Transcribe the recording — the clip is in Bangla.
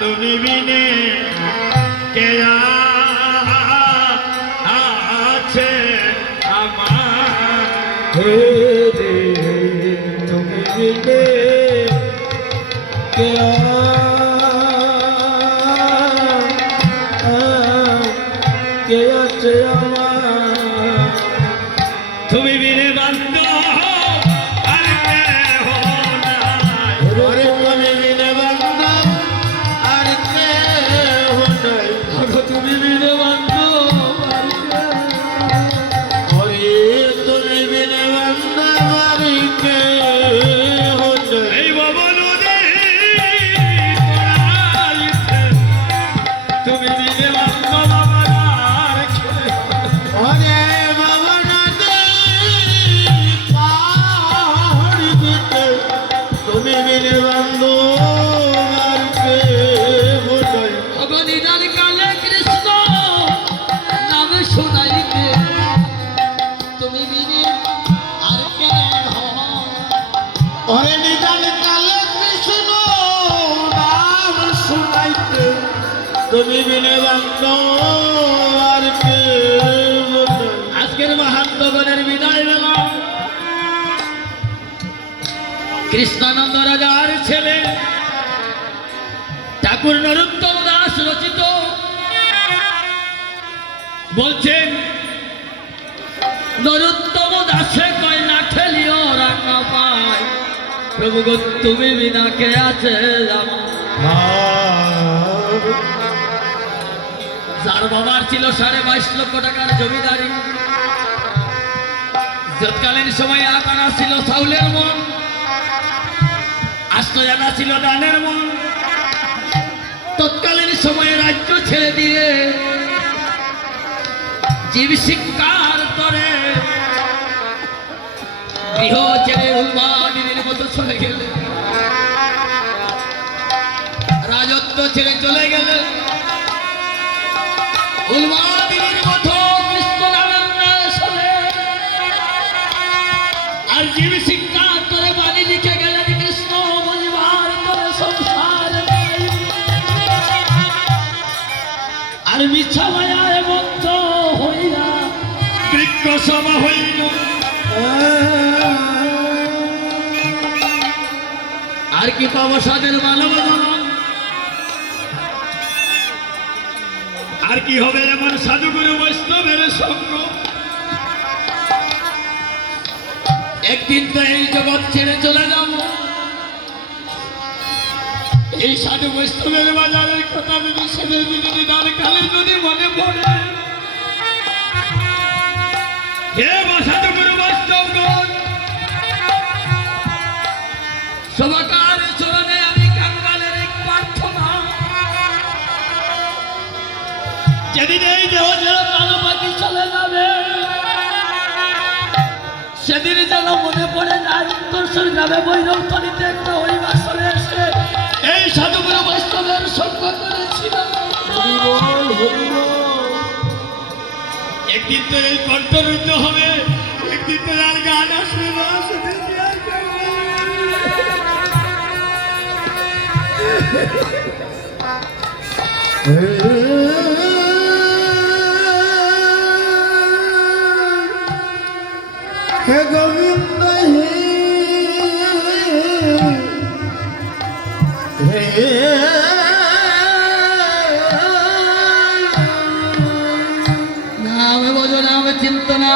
তুমি বিনে কে আছে আমার হে রে তুমি বিনে কে আছে আমার তুমি বিনে বান্ধ আর কেহ নাই ওরে তুমি বিনে বান্ধব আর কেহ নাই তুমি বিনে বান্ধব আর ওরে তুমি বিনে বান্ধব আর কেহ নাই এই বাবা নদী তুমি বিনে বান্ধ আমার আর কেহ ওরে বাবা নদী পাহাড় দিতে তুমি বিনে বান্ধব আর কেহ নাই অগনিদান কালে কৃষ্ণ নাম শোনাইতে তুমি বিনে আর কে ওরে নিদান কালে কৃষ্ণ নাম শুনাইতে তুমি বিনে বান্ধ আর কেহ নাই আজকের মহাত্মগণের বিদায় বেলা কৃষ্ণানন্দ রাজার ছেলে ঠাকুর নরোত্তম দাস রচিত বলছেন নরোত্তম দাসে কয় না ঠেলিও রাখা পায় প্রভু গো তুমি বিনা কে আছে আমার? যার বাবার ছিল 22.5 লক্ষ টাকার জমিদারি, যৎকালীন সময়ে আকারা ছিল চাউলের মন, আশ্রয়ানা ছিল দানের মন, তৎকালীন সময়ে রাজ্য ছেড়ে দিয়ে জীব শিক্ষার তরে গৃহ ছেড়ে উন্মাদিনীর মতো চলে গেলে, রাজত্ব ছেড়ে চলে গেলে উন্মাদিনীর মতো কৃষ্ণ নামের নেশে, আর জীব শিক্ষার তরে বাণী লিখে গেলেন কৃষ্ণ বলিবার তরে সংসার নাই। আর মিছা মায়ায় বদ্ধ হইয়া বৃক্ষ সভা হইল আর কি পাবো সাদের মানব আর কি হবে এমন সাধুগুরু বৈষ্ণবের সঙ্গ। একদিন তো এই জগৎ ছেড়ে চলে যাব, এই সাধু বৈষ্ণবের বাজারের কথা ভেবে সেদের বিরোধী দান কালে যদি মনে পড়ে হে মা সাধুগুরু বৈষ্ণবগণ, সবাকার চরণে আমি কাঙ্গালের এক প্রার্থনা, যেদিন এই দেহ ছেড়ে প্রাণ পাখি চলে যাবে সেদিন যেন মনে পড়ে যায় উত্তরসূর গ্রামে বৈরব তলিতে একটা হরিবাসরে এসে এই সাধুগুরু বৈষ্ণবের সঙ্গ করেছিল। একদিন তো এই কণ্ঠরুদ্ধ হবে, একদিন তো আর গান আসবে না, সেদিন কি আর হে গোবিন্দ হে নাম ভজ নাম চিন্তনা